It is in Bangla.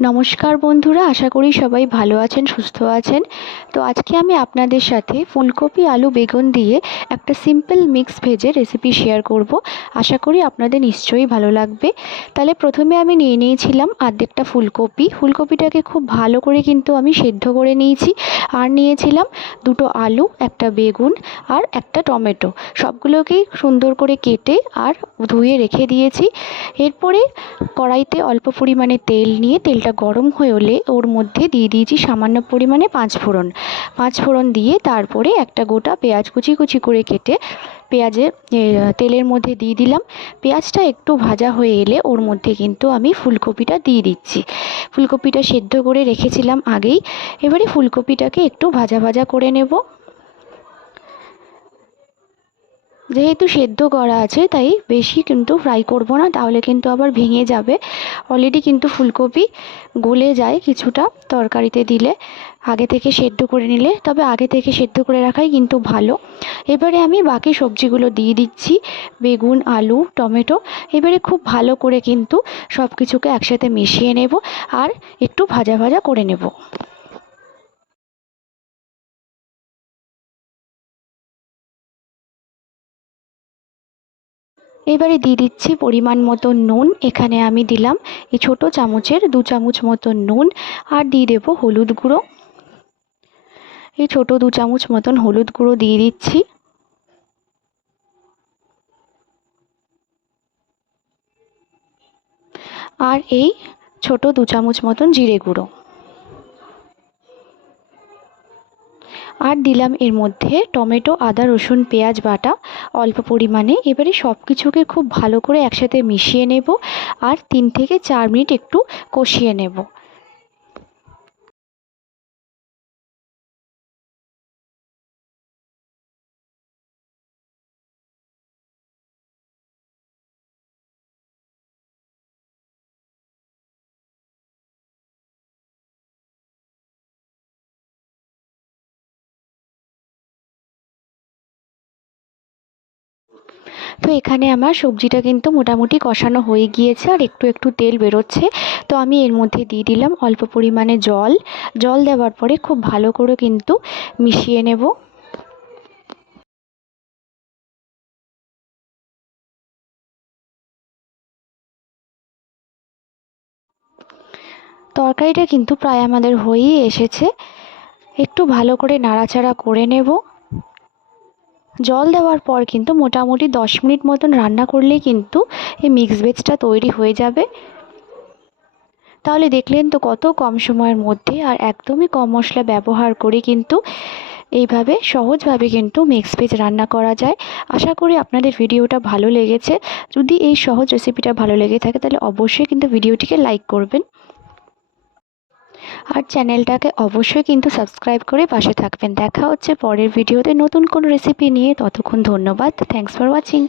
নমস্কার বন্ধুরা, আশা করি সবাই ভালো আছেন, সুস্থ আছেন। তো আজকে আমি আপনাদের সাথে ফুলকপি, আলু, বেগুন দিয়ে একটা সিম্পল মিক্স ভেজে রেসিপি শেয়ার করব। আশা করি আপনাদের নিশ্চয়ই ভালো লাগবে। তাহলে প্রথমে আমি নিয়ে নিয়েছিলাম আর্ধেকটা ফুলকপি। ফুলকপিটাকে খুব ভালো করে কিন্তু আমি সেদ্ধ করে নিয়েছি। আর নিয়েছিলাম দুটো আলু, একটা বেগুন আর একটা টমেটো। সবগুলোকেই সুন্দর করে কেটে আর ধুয়ে রেখে দিয়েছি। এরপরে কড়াইতে অল্প পরিমাণে তেল নিয়ে তেলটা তেলটা গরম হয়ে হলে ওর মধ্যে দিয়ে দিয়েছি সামান্য পরিমাণে পাঁচ ফোড়ন। পাঁচ ফোড়ন দিয়ে তারপরে একটা গোটা পেঁয়াজ কুচি কুচি করে কেটে পেঁয়াজের তেলের মধ্যে দিয়ে দিলাম। পেঁয়াজটা একটু ভাজা হয়ে এলে ওর মধ্যে কিন্তু আমি ফুলকপিটা দিয়ে দিচ্ছি। ফুলকপিটা সেদ্ধ করে রেখেছিলাম আগেই। এবারে ফুলকপিটাকে একটু ভাজা ভাজা করে নেব। যেহেতু সেদ্ধ করা আছে, তাই বেশি কিন্তু ফ্রাই করব না, তাহলে কিন্তু আবার ভেঙে যাবে। অলরেডি কিন্তু ফুলকপি গলে যায় কিছুটা তরকারিতে দিলে। আগে থেকে সেদ্ধ করে নিলে, তবে আগে থেকে সেদ্ধ করে রাখাই কিন্তু ভালো। এবারে আমি বাকি সবজিগুলো দিয়ে দিচ্ছি, বেগুন, আলু, টমেটো। এবারে খুব ভালো করে কিন্তু সব কিছুকে একসাথে মিশিয়ে নেব আর একটু ভাজা ভাজা করে নেব। এবারে দিয়ে দিচ্ছি পরিমাণ মতো নুন। এখানে আমি দিলাম এই ছোটো চামচের দু চামচ মতো নুন আর দিয়ে দেবো হলুদ গুঁড়ো। এই ছোটো দু চামচ মতন হলুদ গুঁড়ো দিয়ে দিচ্ছি। আর এই ছোট দু চামচ মতন জিরে গুঁড়ো। আর দিলাম এর মধ্যে টমেটো, আদা, রসুন, পেঁয়াজ বাটা অল্প পরিমাণে। এবারে সব কিছুকে খুব ভালো করে একসাথে মিশিয়ে নেব আর তিন থেকে চার মিনিট একটু কষিয়ে নেব। তো এখানে আমার সবজিটা কিন্তু মোটামুটি কষানো হয়ে গিয়েছে আর একটু একটু তেল বেরোচ্ছে। তো আমি এর মধ্যে দিয়ে দিলাম অল্প পরিমাণে জল। জল দেওয়ার পরে খুব ভালো করে কিন্তু মিশিয়ে নেব। তরকারিটা কিন্তু প্রায় আমাদের হয়েই এসেছে। একটু ভালো করে নাড়াচাড়া করে নেব। জল দেওয়ার পর কিন্তু মোটামুটি দশ মিনিট মতন রান্না করলেই কিন্তু এই মিক্স ভেজটা তৈরি হয়ে যাবে। তাহলে দেখলেন তো কত কম সময়ের মধ্যে আর একদমই কম মশলা ব্যবহার করে কিন্তু এইভাবে সহজভাবে কিন্তু মিক্স ভেজ রান্না করা যায়। আশা করি আপনাদের ভিডিওটা ভালো লেগেছে। যদি এই সহজ রেসিপিটা ভালো লেগে থাকে তাহলে অবশ্যই কিন্তু ভিডিওটিকে লাইক করবেন। আর চ্যানেলটাকে অবশ্যই কিন্তু সাবস্ক্রাইব করে পাশে থাকবেন। দেখা হচ্ছে পরের ভিডিওতে নতুন কোনো রেসিপি নিয়ে। ততক্ষণ ধন্যবাদ। Thanks for watching